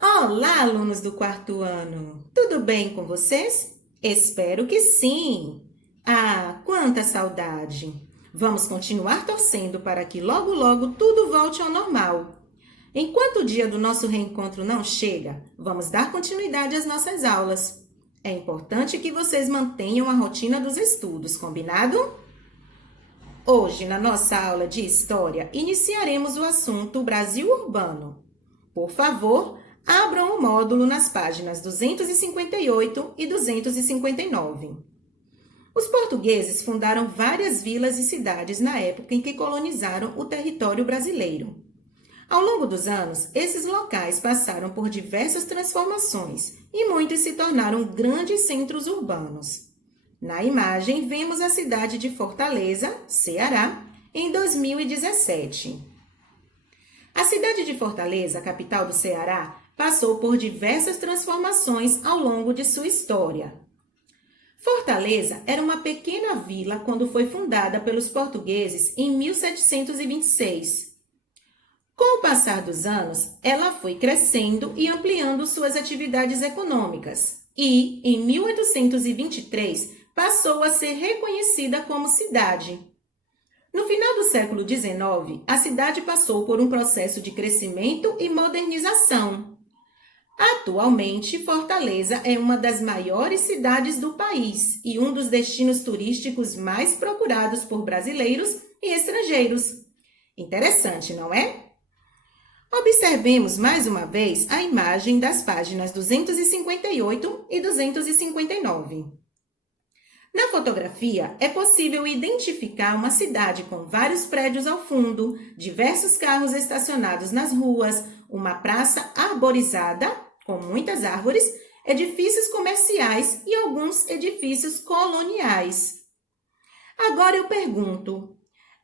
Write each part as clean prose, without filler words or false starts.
Olá, alunos do quarto ano! Tudo bem com vocês? Espero que sim! Ah, quanta saudade! Vamos continuar torcendo para que logo logo tudo volte ao normal. Enquanto o dia do nosso reencontro não chega, vamos dar continuidade às nossas aulas. É importante que vocês mantenham a rotina dos estudos, combinado? Hoje, na nossa aula de História, iniciaremos o assunto Brasil Urbano. Por favor, abram o módulo nas páginas 258 e 259. Os portugueses fundaram várias vilas e cidades na época em que colonizaram o território brasileiro. Ao longo dos anos, esses locais passaram por diversas transformações e muitos se tornaram grandes centros urbanos. Na imagem, vemos a cidade de Fortaleza, Ceará, em 2017. A cidade de Fortaleza, capital do Ceará, passou por diversas transformações ao longo de sua história. Fortaleza era uma pequena vila quando foi fundada pelos portugueses em 1726. Com o passar dos anos, ela foi crescendo e ampliando suas atividades econômicas e, em 1823, passou a ser reconhecida como cidade. No final do século XIX, a cidade passou por um processo de crescimento e modernização. Atualmente, Fortaleza é uma das maiores cidades do país e um dos destinos turísticos mais procurados por brasileiros e estrangeiros. Interessante, não é? Observemos mais uma vez a imagem das páginas 258 e 259. Na fotografia, é possível identificar uma cidade com vários prédios ao fundo, diversos carros estacionados nas ruas, uma praça arborizada, com muitas árvores, edifícios comerciais e alguns edifícios coloniais. Agora eu pergunto,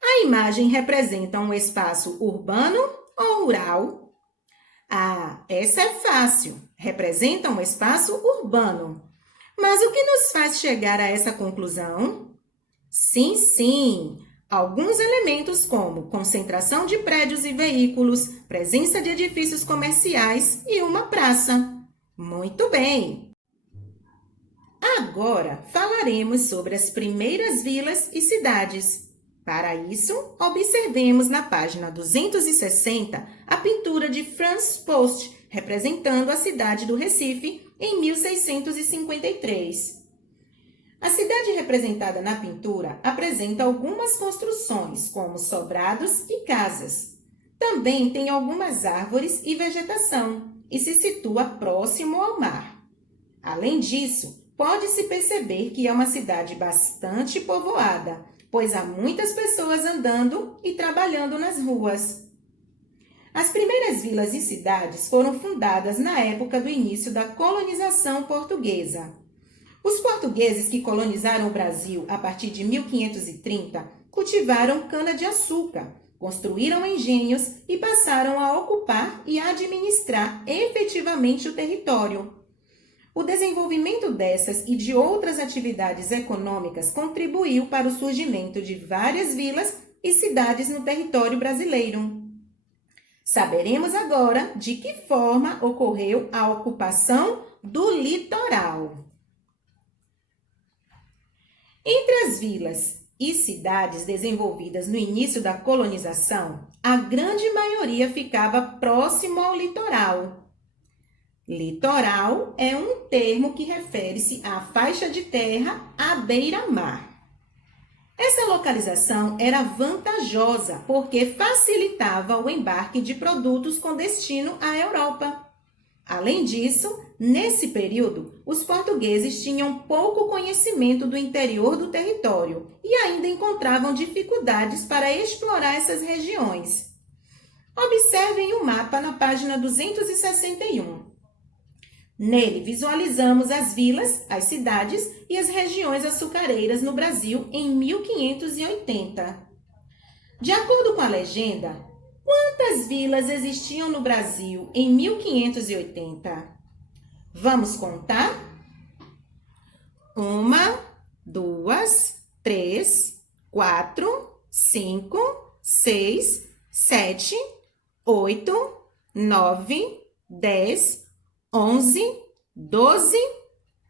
a imagem representa um espaço urbano ou rural? Ah, essa é fácil. Representa um espaço urbano. Mas o que nos faz chegar a essa conclusão? Sim, alguns elementos como concentração de prédios e veículos, presença de edifícios comerciais e uma praça. Muito bem! Agora falaremos sobre as primeiras vilas e cidades. Para isso, observemos na página 260 a pintura de Franz Post, representando a cidade do Recife em 1653. A cidade representada na pintura apresenta algumas construções, como sobrados e casas. Também tem algumas árvores e vegetação e se situa próximo ao mar. Além disso, pode-se perceber que é uma cidade bastante povoada, pois há muitas pessoas andando e trabalhando nas ruas. As primeiras vilas e cidades foram fundadas na época do início da colonização portuguesa. Os portugueses que colonizaram o Brasil a partir de 1530 cultivaram cana-de-açúcar, construíram engenhos e passaram a ocupar e administrar efetivamente o território. O desenvolvimento dessas e de outras atividades econômicas contribuiu para o surgimento de várias vilas e cidades no território brasileiro. Saberemos agora de que forma ocorreu a ocupação do litoral. Entre as vilas e cidades desenvolvidas no início da colonização, a grande maioria ficava próximo ao litoral. Litoral é um termo que refere-se à faixa de terra à beira-mar. Essa localização era vantajosa porque facilitava o embarque de produtos com destino à Europa. Além disso, nesse período, os portugueses tinham pouco conhecimento do interior do território e ainda encontravam dificuldades para explorar essas regiões. Observem o mapa na página 261. Nele, visualizamos as vilas, as cidades e as regiões açucareiras no Brasil em 1580. De acordo com a legenda, quantas vilas existiam no Brasil em 1580? Vamos contar? 1, 2, 3, 4, 5, 6, 7, 8, 9, 10, 11, 12,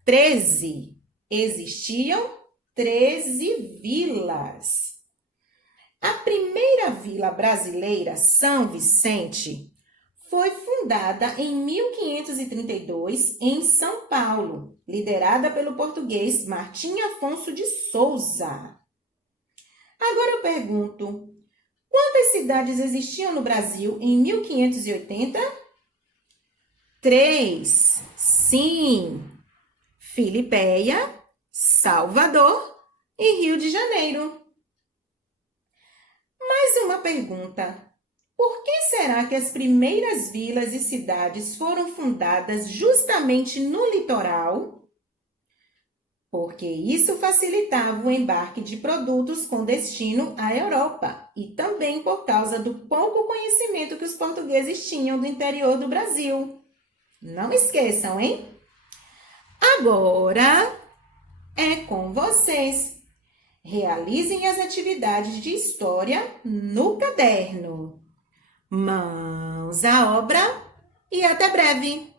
13. Existiam 13 vilas. A primeira vila brasileira, São Vicente, foi fundada em 1532 em São Paulo, liderada pelo português Martim Afonso de Souza. Agora eu pergunto, quantas cidades existiam no Brasil em 1580? 3. Sim. Filipéia, Salvador e Rio de Janeiro. Mais uma pergunta. Por que será que as primeiras vilas e cidades foram fundadas justamente no litoral? Porque isso facilitava o embarque de produtos com destino à Europa e também por causa do pouco conhecimento que os portugueses tinham do interior do Brasil. Não esqueçam, hein? Agora é com vocês. Realizem as atividades de história no caderno. Mãos à obra e até breve!